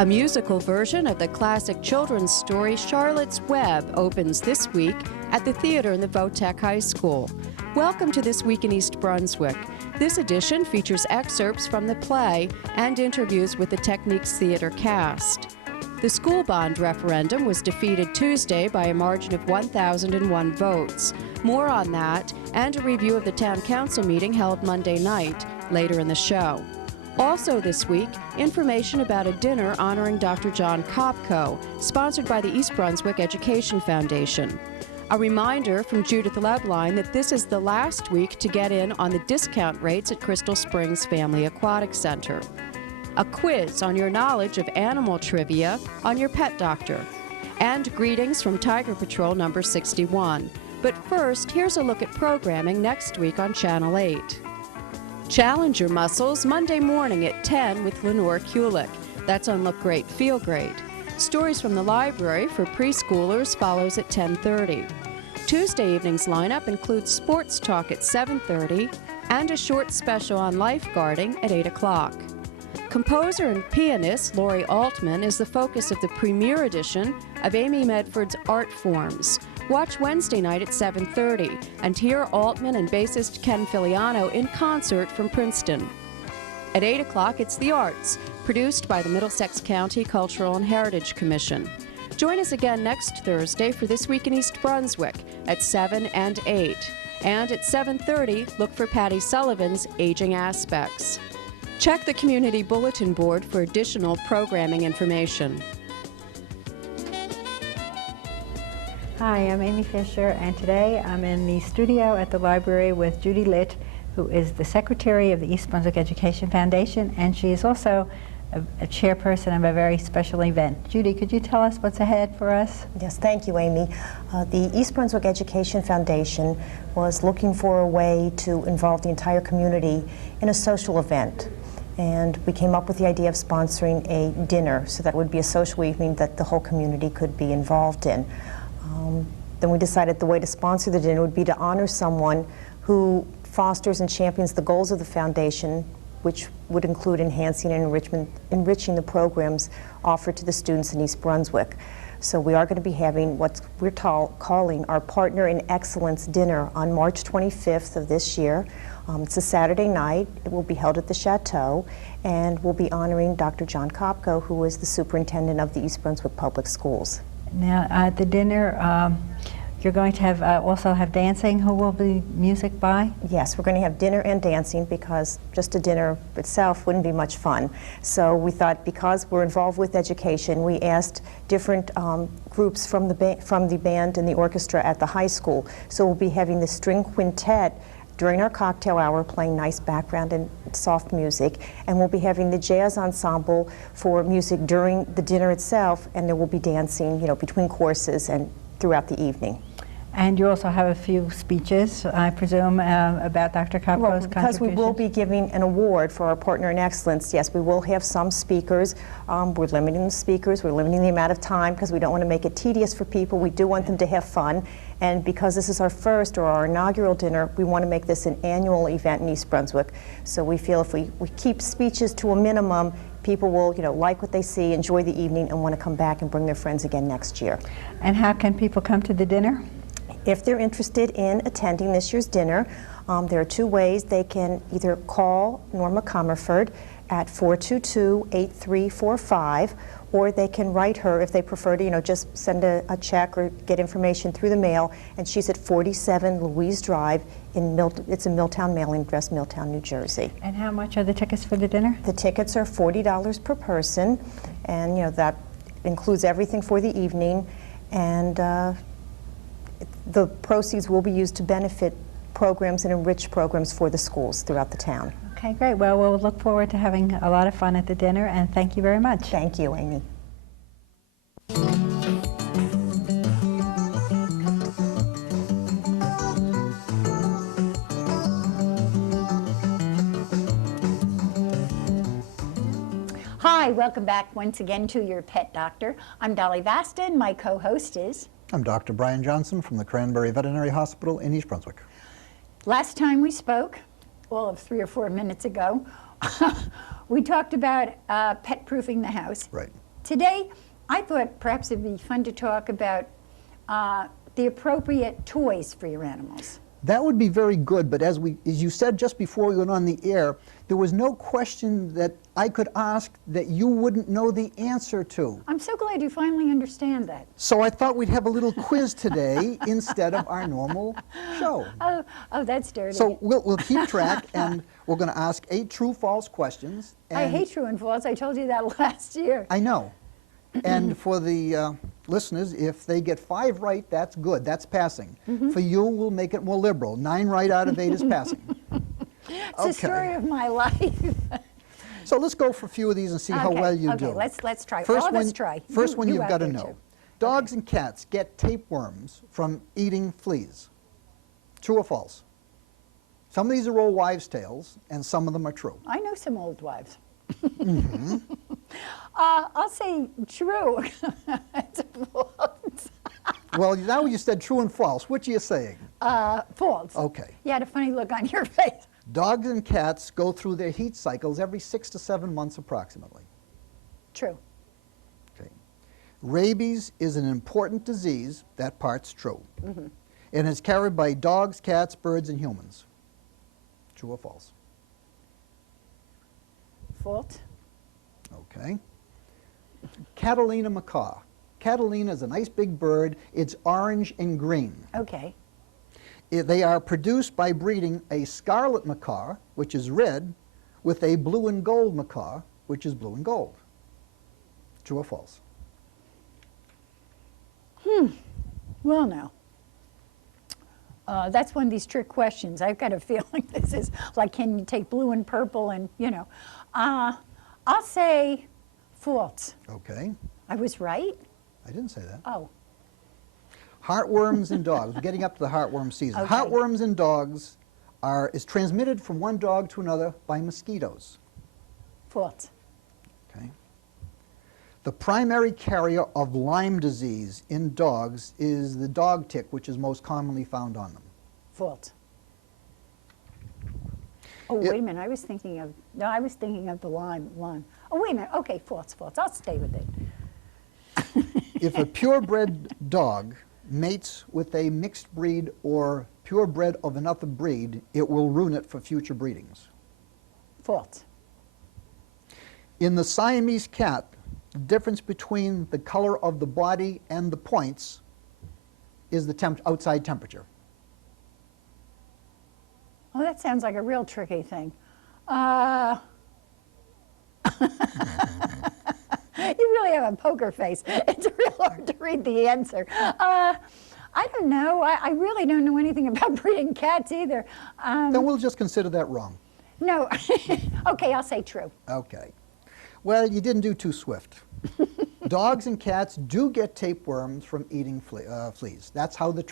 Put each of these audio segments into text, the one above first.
A musical version of the classic children's story Charlotte's Web opens this week at the theater in the Votech High School. Welcome to This Week in East Brunswick. This edition features excerpts from the play and interviews with the Techniques Theater cast. The school bond referendum was defeated Tuesday by a margin of 1,001 votes. More on that and a review of the town council meeting held Monday night, later in the show. Also this week, information about a dinner honoring Dr. John Kopko, sponsored by the East Brunswick Education Foundation. A reminder from Judith Lebline that this is the last week to get in on the discount rates at Crystal Springs Family Aquatic Center. A quiz on your knowledge of animal trivia on your pet doctor. And greetings from Tiger Patrol number 61. But first, here's a look at programming next week on Channel 8. Challenge your muscles Monday morning at 10 with Lenore Kulik. That's on Look Great, Feel Great. Stories from the library for preschoolers follows at 10:30. Tuesday evening's lineup includes sports talk at 7:30 and a short special on lifeguarding at 8 o'clock. Composer and pianist Laurie Altman is the focus of the premiere edition of Amy Medford's Art Forms. Watch Wednesday night at 7:30 and hear Altman and bassist Ken Filiano in concert from Princeton. At 8 o'clock, it's The Arts, produced by the Middlesex County Cultural and Heritage Commission. Join us again next Thursday for This Week in East Brunswick at 7 and 8. And at 7:30, look for Patty Sullivan's Aging Aspects. Check the Community Bulletin Board for additional programming information. Hi, I'm Amy Fisher, and today I'm in the studio at the library with Judy Litt, who is the Secretary of the East Brunswick Education Foundation, and she is also a chairperson of a very special event. Judy, could you tell us what's ahead for us? Yes, thank you, Amy. The East Brunswick Education Foundation was looking for a way to involve the entire community in a social event. And we came up with the idea of sponsoring a dinner, so that would be a social evening that the whole community could be involved in. Then we decided the way to sponsor the dinner would be to honor someone who fosters and champions the goals of the foundation, which would include enhancing and enriching the programs offered to the students in East Brunswick. So we are going to be having what we're calling our Partner in Excellence Dinner on March 25th of this year. It's a Saturday night. It will be held at the Chateau, and we'll be honoring Dr. John Kopko, who is the superintendent of the East Brunswick Public Schools. Now, at the dinner, you're going to have also have dancing. Who will be music by? Yes, we're going to have dinner and dancing, because just a dinner itself wouldn't be much fun. So we thought, because we're involved with education, we asked different groups from the band and the orchestra at the high school. So we'll be having the string quintet during our cocktail hour, playing nice background and soft music, and we'll be having the jazz ensemble for music during the dinner itself, and there will be dancing, between courses and throughout the evening. And you also have a few speeches, I presume, about Dr. Kopko's contributions? Because we will be giving an award for our Partner in Excellence, yes, we will have some speakers. We're limiting the speakers, we're limiting the amount of time, because we don't want to make it tedious for people. We do want them to have fun. And because this is our first or our inaugural dinner, we want to make this an annual event in East Brunswick. So we feel if we keep speeches to a minimum, people will, like what they see, enjoy the evening, and want to come back and bring their friends again next year. And how can people come to the dinner? If they're interested in attending this year's dinner, there are two ways. They can either call Norma Comerford at 422-8345, or they can write her if they prefer to, just send a check or get information through the mail, and she's at 47 Louise Drive it's a Milltown mailing address, Milltown, New Jersey. And how much are the tickets for the dinner? The tickets are $40 per person, and that includes everything for the evening, and the proceeds will be used to benefit programs and enrich programs for the schools throughout the town. Okay, great. Well, we'll look forward to having a lot of fun at the dinner, and thank you very much. Thank you, Amy. Hi, welcome back once again to Your Pet Doctor. I'm Dolly Vasta, and my co-host is... I'm Dr. Brian Johnson from the Cranberry Veterinary Hospital in East Brunswick. Last time we spoke, all of 3 or 4 minutes ago, we talked about pet-proofing the house. Right. today I thought perhaps it'd be fun to talk about the appropriate toys for your animals. That would be very good, but as you said just before we went on the air, there was no question that I could ask that you wouldn't know the answer to. I'm so glad you finally understand that. So I thought we'd have a little quiz today instead of our normal show. Oh, that's dirty. So we'll keep track, and we're going to ask 8 true-false questions. I hate true and false. I told you that last year. I know. And for the listeners, if they get 5 right, that's good. That's passing. For you, we'll make it more liberal. 9 right out of 8 is passing. It's the story of my life. So let's go for a few of these and see how well you do. Okay, let's try. First All of one, us try. First one you've out got to there, know. too. Dogs and cats get tapeworms from eating fleas. True or false? Some of these are old wives' tales, and some of them are true. I know some old wives. I'll say true. It's false. Well, now you said true and false. Which are you saying? False. Okay. You had a funny look on your face. Dogs and cats go through their heat cycles every 6 to 7 months approximately. True. Okay. Rabies is an important disease. That part's true. And is carried by dogs, cats, birds, and humans. True or false? False. Okay. Catalina macaw. Catalina is a nice big bird. It's orange and green. Okay. They are produced by breeding a scarlet macaw, which is red, with a blue and gold macaw, which is blue and gold. True or false? Well, now. That's one of these trick questions. I've got a feeling this is like, can you take blue and purple and, you know. I'll say false. Okay. I was right? I didn't say that. Oh. Heartworms in dogs. We're getting up to the heartworm season. Okay. Heartworms in dogs is transmitted from one dog to another by mosquitoes. False. Okay. The primary carrier of Lyme disease in dogs is the dog tick, which is most commonly found on them. False. Oh, wait a minute. I was thinking of the Lyme. Oh, wait a minute. Okay, false. I'll stay with it. If a purebred dog mates with a mixed breed or purebred of another breed, it will ruin it for future breedings. False. In the Siamese cat, the difference between the color of the body and the points is the outside temperature. Oh, that sounds like a real tricky thing. You really have a poker face. It's real hard to read the answer. I don't know. I really don't know anything about breeding cats either. Then we'll just consider that wrong. No. Okay, I'll say true. Okay. Well, you didn't do too swift. Dogs and cats do get tapeworms from eating fleas. That's how the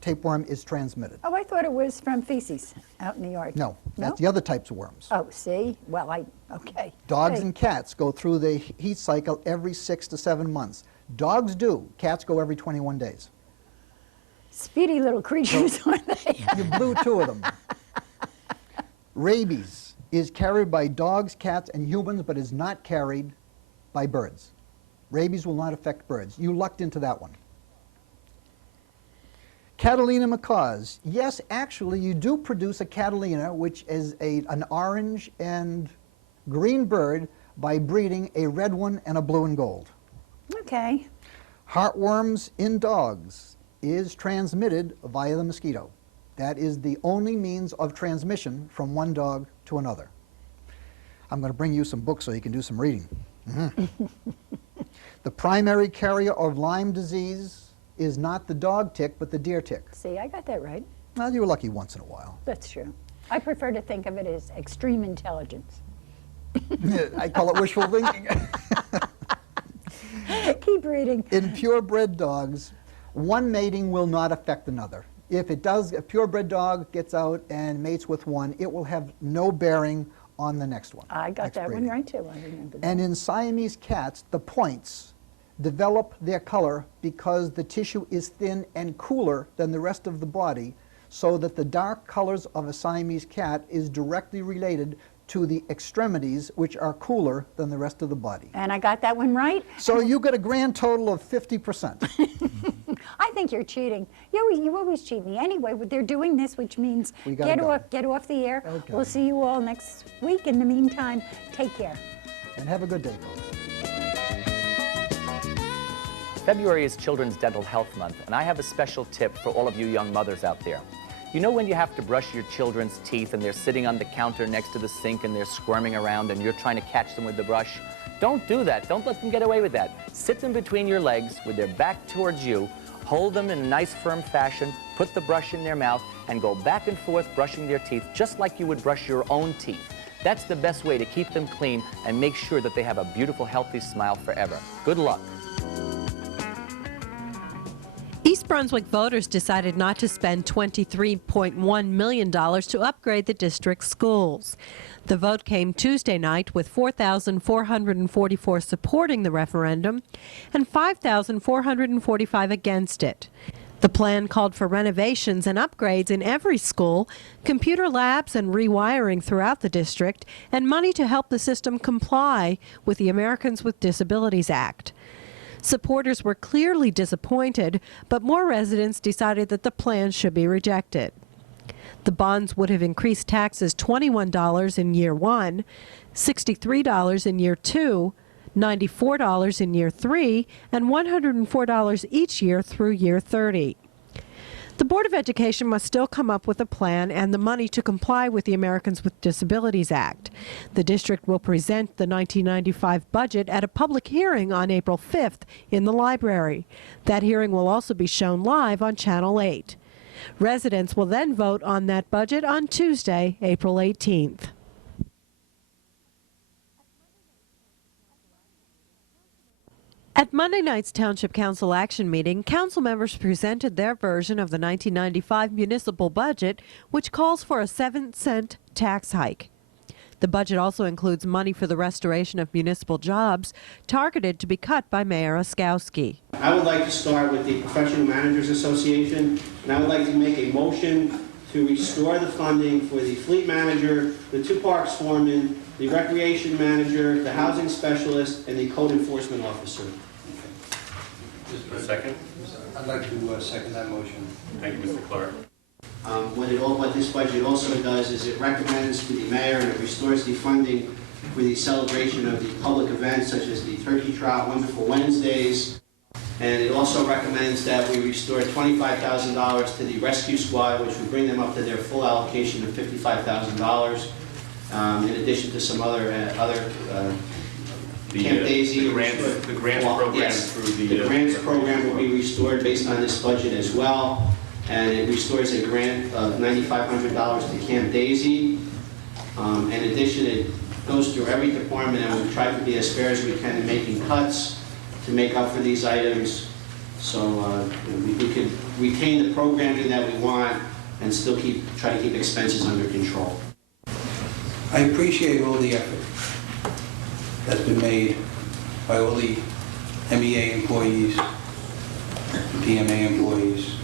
tapeworm is transmitted. Oh, I thought it was from feces out in the yard. No, No? that's the other types of worms. Oh, see? Well, okay. Dogs Hey. and cats go through the heat cycle every 6 to 7 months. Dogs do. Cats go every 21 days. Speedy little creatures, aren't they? You blew 2 of them. Rabies is carried by dogs, cats, and humans, but is not carried by birds. Rabies will not affect birds. You lucked into that one. Catalina macaws. Yes, actually, you do produce a Catalina, which is an orange and green bird, by breeding a red one and a blue and gold. Okay. Heartworms in dogs is transmitted via the mosquito. That is the only means of transmission from one dog to another. I'm going to bring you some books so you can do some reading. The primary carrier of Lyme disease is not the dog tick, but the deer tick. See, I got that right. Well, you were lucky once in a while. That's true. I prefer to think of it as extreme intelligence. I call it wishful thinking. Keep reading. In purebred dogs, one mating will not affect another. If it does, a purebred dog gets out and mates with one, it will have no bearing on the next one. I got next that breeding. one right too. I remember that. And in Siamese cats, the points develop their color because the tissue is thin and cooler than the rest of the body, so that the dark colors of a Siamese cat is directly related to the extremities, which are cooler than the rest of the body. And I got that one right? So you get a grand total of 50%. I think you're cheating. You always cheat me. Anyway, they're doing this, which means get off the air. Okay. We'll see you all next week. In the meantime, take care. And have a good day, folks. February is Children's Dental Health Month, and I have a special tip for all of you young mothers out there. You know when you have to brush your children's teeth and they're sitting on the counter next to the sink and they're squirming around and you're trying to catch them with the brush? Don't do that. Don't let them get away with that. Sit them between your legs with their back towards you, hold them in a nice firm fashion, put the brush in their mouth, and go back and forth brushing their teeth just like you would brush your own teeth. That's the best way to keep them clean and make sure that they have a beautiful, healthy smile forever. Good luck. East Brunswick voters decided not to spend $23.1 million to upgrade the district's schools. The vote came Tuesday night with 4,444 supporting the referendum and 5,445 against it. The plan called for renovations and upgrades in every school, computer labs and rewiring throughout the district, and money to help the system comply with the Americans with Disabilities Act. Supporters were clearly disappointed, but more residents decided that the plan should be rejected. The bonds would have increased taxes $21 in year 1, $63 in year 2, $94 in year 3, and $104 each year through year 30. The Board of Education must still come up with a plan and the money to comply with the Americans with Disabilities Act. The district will present the 1995 budget at a public hearing on April 5th in the library. That hearing will also be shown live on Channel 8. Residents will then vote on that budget on Tuesday, April 18th. At Monday night's Township Council action meeting, council members presented their version of the 1995 municipal budget, which calls for a 7-cent tax hike. The budget also includes money for the restoration of municipal jobs targeted to be cut by Mayor Oskowski. I would like to start with the Professional Managers Association, and I would like to make a motion to restore the funding for the fleet manager, the 2 parks foreman, the recreation manager, the housing specialist, and the code enforcement officer. A second? I'd like to second that motion. Thank you, Mr. Clark. What this budget also does is it recommends to the mayor and it restores the funding for the celebration of the public events such as the Turkey Trot, Wonderful Wednesdays, and it also recommends that we restore $25,000 to the rescue squad, which would bring them up to their full allocation of $55,000, in addition to some other Camp Daisy. The grants program, yes, through the grants program will be restored based on this budget as well, and it restores a grant of $9,500 to Camp Daisy. In addition, it goes through every department, and we try to be as fair as we can in making cuts to make up for these items, so we could retain the programming that we want and still try to keep expenses under control. I appreciate all the effort that's been made by all the MEA employees, PMA employees.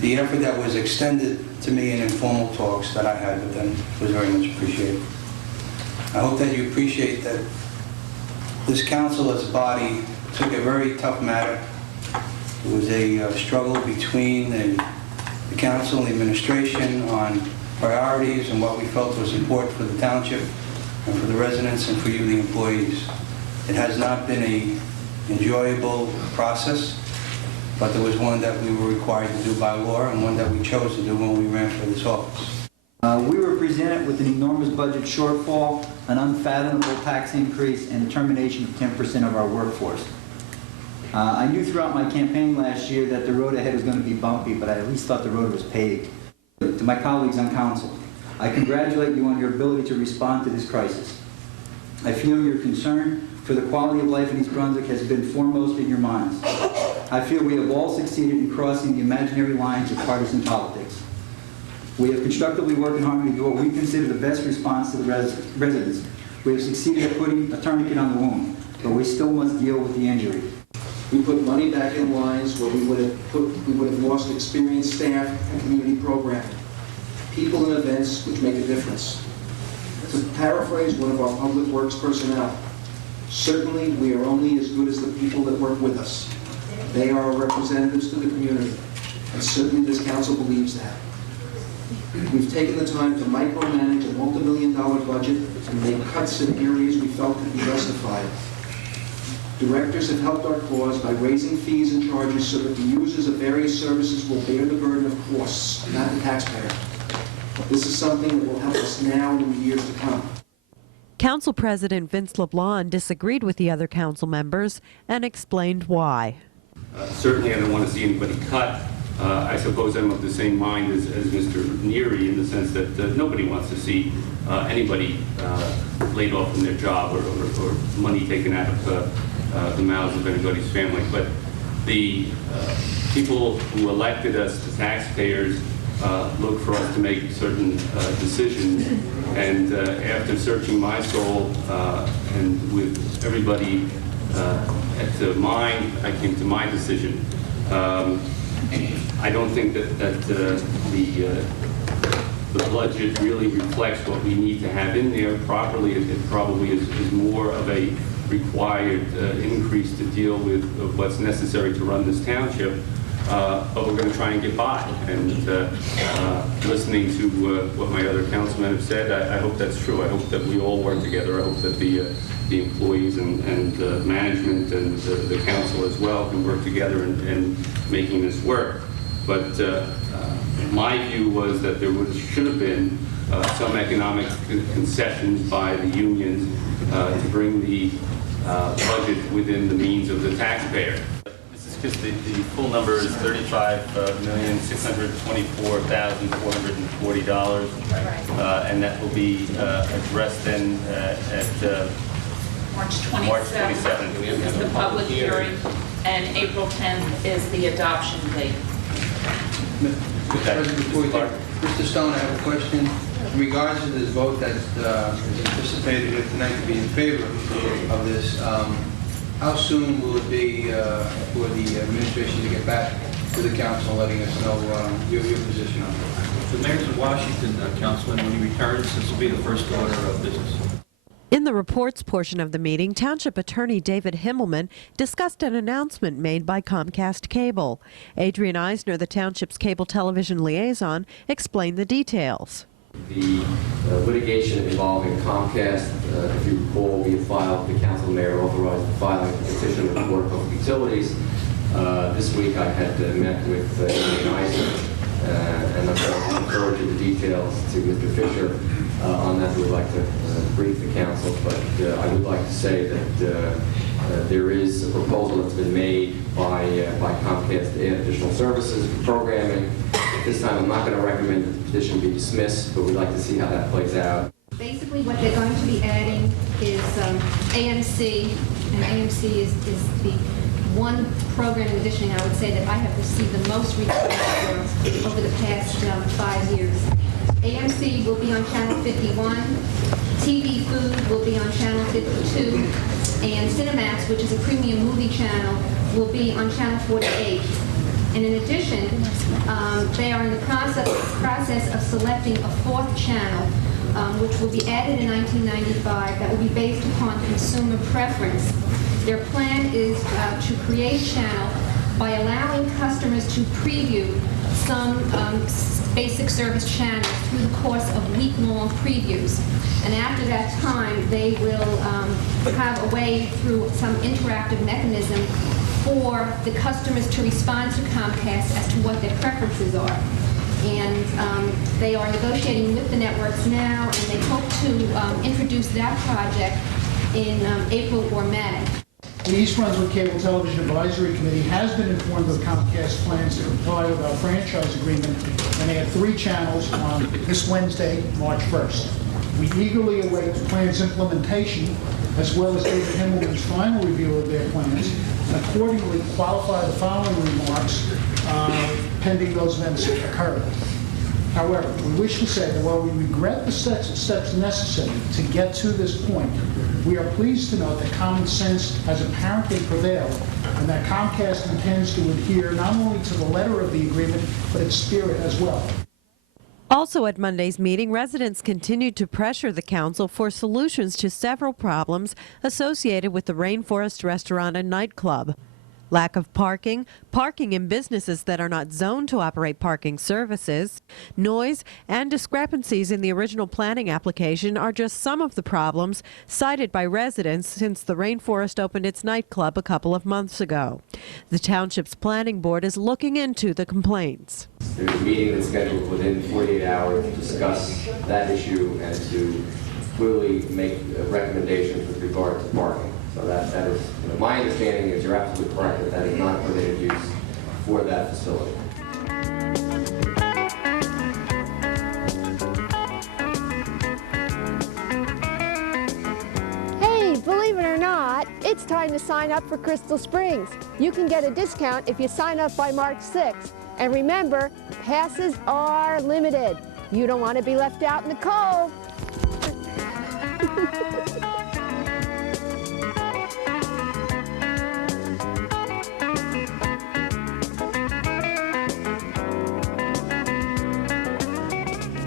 The effort that was extended to me in informal talks that I had with them was very much appreciated. I hope that you appreciate that this council as a body took a very tough matter. It was a struggle between the council and the administration on priorities and what we felt was important for the township and for the residents and for you, the employees. It has not been an enjoyable process, but there was one that we were required to do by law and one that we chose to do when we ran for this office. We were presented with an enormous budget shortfall, an unfathomable tax increase, and a termination of 10% of our workforce. I knew throughout my campaign last year that the road ahead was going to be bumpy, but I at least thought the road was paved. To my colleagues on council, I congratulate you on your ability to respond to this crisis. I feel your concern for the quality of life in East Brunswick has been foremost in your minds. I feel we have all succeeded in crossing the imaginary lines of partisan politics. We have constructively worked in harmony to do what we consider the best response to the residents. We have succeeded at putting a tourniquet on the wound, but we still must deal with the injury. We put money back in lines where we would have lost experienced staff and community programming, people and events which make a difference. To paraphrase one of our public works personnel, certainly we are only as good as the people that work with us. They are our representatives to the community, and certainly this council believes that. We've taken the time to micromanage a multi-million-dollar budget and make cuts in areas we felt could be justified. Directors have helped our cause by raising fees and charges so that the users of various services will bear the burden of costs, not the taxpayer. This is something that will help us now and in the years to come. Council President Vince LeBlanc disagreed with the other council members and explained why. Certainly, I don't want to see anybody cut. I suppose I'm of the same mind as Mr. Neary in the sense that nobody wants to see anybody laid off from their job or money taken out of the mouths of anybody's family. But the people who elected us, the taxpayers, look for us to make certain decisions. And after searching my soul and with everybody at mind, I came to my decision. I don't think that the budget really reflects what we need to have in there properly. It probably is more of a required increase to deal with what's necessary to run this township. But we're going to try and get by. And listening to what my other councilmen have said, I hope that's true. I hope that we all work together. I hope that the employees and management and the council as well can work together in making this work. But my view was that there should have been some economic concessions by the unions to bring the budget within the means of the taxpayer. Because the full number is $35,624,440, and that will be addressed then at March 27th is the public hearing, and April 10th is the adoption date. Mr. Stone, I have a question. In regards to this vote that is anticipated here tonight to be in favor of this, how soon will it be for the administration to get back to the council letting us know your position on it? The mayor's in Washington, Councilman. When he returns, this will be the first order of business. In the reports portion of the meeting, Township Attorney David Himmelman discussed an announcement made by Comcast Cable. Adrian Eisner, the township's cable television liaison, explained the details. The litigation involving Comcast, if you recall, we had filed, the council mayor authorized the filing of a petition with the Board of Public Utilities. This week I had met with Adrian Eisner, and I'm going to refer to the details to Mr. Fisher on that. We'd like to brief the council, but I would like to say that there is a proposal that's been made by Comcast to add additional services for programming. At this time, I'm not going to recommend that the petition be dismissed, but we'd like to see how that plays out. Basically, what they're going to be adding is AMC, and AMC is the one programming addition I would say that I have received the most requests for over the past 5 years. AMC will be on Channel 51, TV Food will be on Channel 52, and Cinemax, which is a premium movie channel, will be on Channel 48. And in addition, they are in the process of selecting a fourth channel, which will be added in 1995, that will be based upon consumer preference. Their plan is to create a channel by allowing customers to preview some basic service channels through the course of week-long previews. And after that time, they will have a way through some interactive mechanism for the customers to respond to Comcast as to what their preferences are. And they are negotiating with the networks now, and they hope to introduce that project in April or May. The East Brunswick Cable Television Advisory Committee has been informed of Comcast plans to comply with our franchise agreement and add 3 channels on this Wednesday, March 1st. We eagerly await the plan's implementation, as well as David Himmelman's final review of their plans, and accordingly qualify the following remarks pending those events occur. However, we wish to say that while we regret the steps necessary to get to this point, we are pleased to note that common sense has apparently prevailed and that Comcast intends to adhere not only to the letter of the agreement, but its spirit as well. Also at Monday's meeting, residents continued to pressure the council for solutions to several problems associated with the Rainforest Restaurant and Nightclub. Lack of parking, parking in businesses that are not zoned to operate parking services, noise, and discrepancies in the original planning application are just some of the problems cited by residents since the Rainforest opened its nightclub a couple of months ago. The township's planning board is looking into the complaints. There's a meeting that's scheduled within 48 hours to discuss that issue and to clearly make recommendations with regard to parking. So that is, my understanding is you're absolutely correct that that is not permitted use for that facility. Hey, believe it or not, it's time to sign up for Crystal Springs. You can get a discount if you sign up by March 6th. And remember, passes are limited. You don't want to be left out in the cold.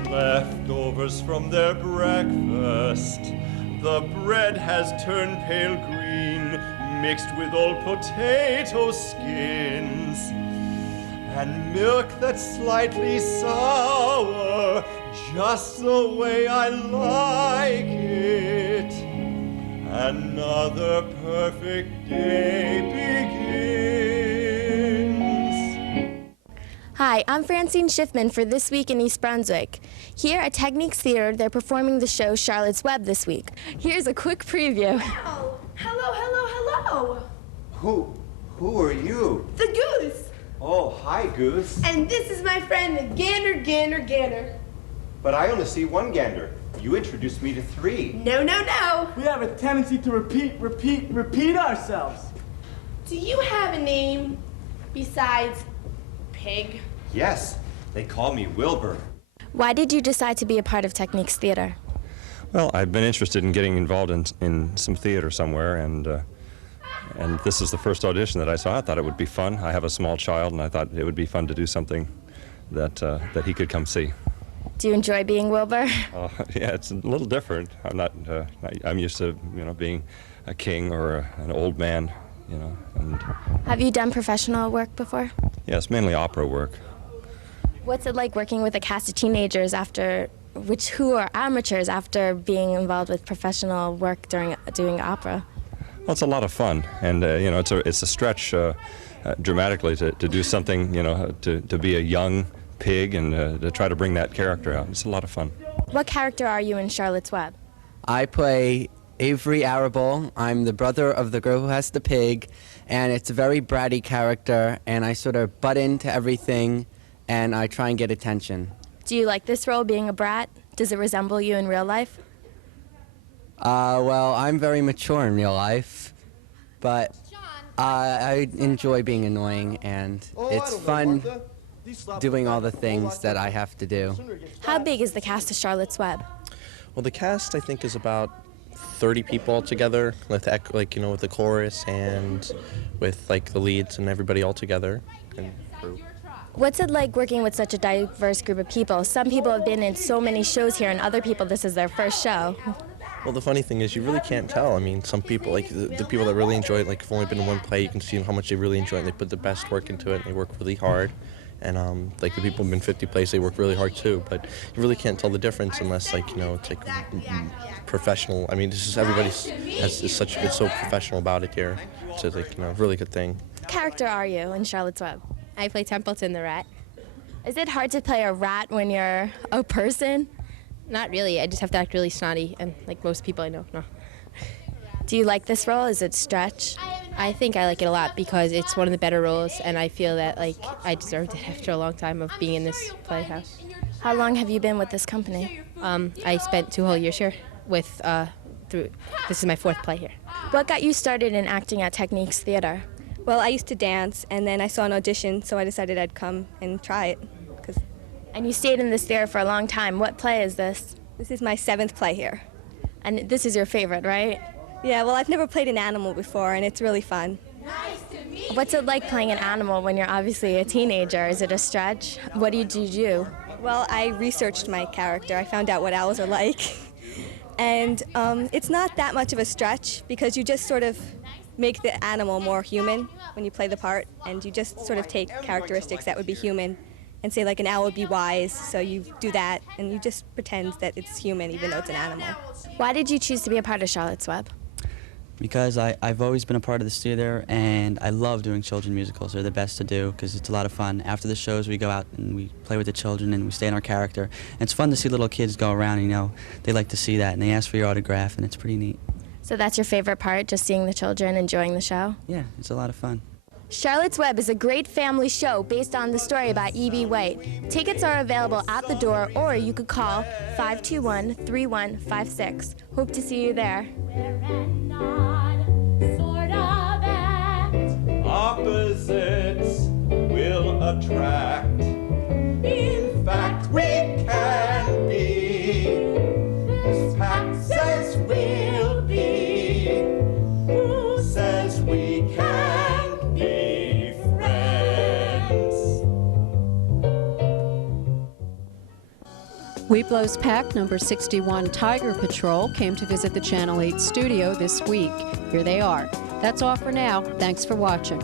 Leftovers from their breakfast. The bread has turned pale green, mixed with old potato skins. And milk that's slightly sour, just the way I like it. Another perfect day begins. Hi, I'm Francine Schiffman for This Week in East Brunswick. Here at Techniques Theater, they're performing the show Charlotte's Web this week. Here's a quick preview. Oh, hello. Who are you? The goose. Oh, hi, Goose. And this is my friend, the gander. But I only see one gander. You introduced me to 3. No. We have a tendency to repeat ourselves. Do you have a name besides Pig? Yes, they call me Wilbur. Why did you decide to be a part of Techniques Theater? Well, I've been interested in getting involved in some theater somewhere, and this is the first audition that I saw. I thought it would be fun. I have a small child, and I thought it would be fun to do something that he could come see. Do you enjoy being Wilbur? Yeah, it's a little different. I'm used to being a king or an old man, And Have you done professional work before? yes, mainly opera work. What's it like working with a cast of teenagers who are amateurs after being involved with professional work during doing opera? Well, it's a lot of fun, and it's a stretch dramatically to do something, to be a young pig and to try to bring that character out. It's a lot of fun. What character are you in Charlotte's Web? I play Avery Arable. I'm the brother of the girl who has the pig, and it's a very bratty character, and I sort of butt into everything, and I try and get attention. Do you like this role, being a brat? Does it resemble you in real life? Well, I'm very mature in real life, but I enjoy being annoying, and it's fun doing all the things that I have to do. How big is the cast of Charlotte's Web? Well, the cast, I think, is about 30 people altogether, with with the chorus and with the leads and everybody all together. What's it like working with such a diverse group of people? Some people have been in so many shows here, and other people, this is their first show. Well, the funny thing is you really can't tell. I mean, some people, the people that really enjoy it, have only been in one play, you can see how much they really enjoy it, and they put the best work into it, and they work really hard. And the people who've been 50 plays, they work really hard too. But you really can't tell the difference unless it's professional. I mean, this is it's so professional about it here. It's a really good thing. What character are you in Charlotte's Web? I play Templeton the rat. Is it hard to play a rat when you're a person? Not really. I just have to act really snotty, and like most people I know, no. Do you like this role? Is it stretch? I think I like it a lot because it's one of the better roles, and I feel that I deserved it after a long time of being in this playhouse. How long have you been with this company? I spent 2 whole years here with this is my 4th play here. What got you started in acting at Techniques Theater? Well, I used to dance, and then I saw an audition, so I decided I'd come and try it. And you stayed in this theater for a long time. What play is this? This is my 7th play here. And this is your favorite, right? Yeah, well, I've never played an animal before, and it's really fun. What's it like playing an animal when you're obviously a teenager? Is it a stretch? What do you do? Well, I researched my character. I found out what owls are like. And it's not that much of a stretch because you just sort of make the animal more human when you play the part, and you just sort of take characteristics that would be human and say like an owl would be wise, so you do that and you just pretend that it's human even though it's an animal. Why did you choose to be a part of Charlotte's Web? Because I've always been a part of this theater, and I love doing children's musicals. They're the best to do because it's a lot of fun. After the shows, we go out and we play with the children and we stay in our character. And it's fun to see little kids go around, you know, they like to see that and they ask for your autograph, and it's pretty neat. So that's your favorite part, just seeing the children enjoying the show? Yeah, it's a lot of fun. Charlotte's Web is a great family show based on the story by E.B. White. Tickets are available at the door, or you could call 521-3156. Hope to see you there. Opposites will attract. In fact, we can be. This pact says we'll be. Who says we can be friends? Webelo's Pack number 61 Tiger Patrol came to visit the Channel 8 studio this week. Here they are. That's all for now. Thanks for watching.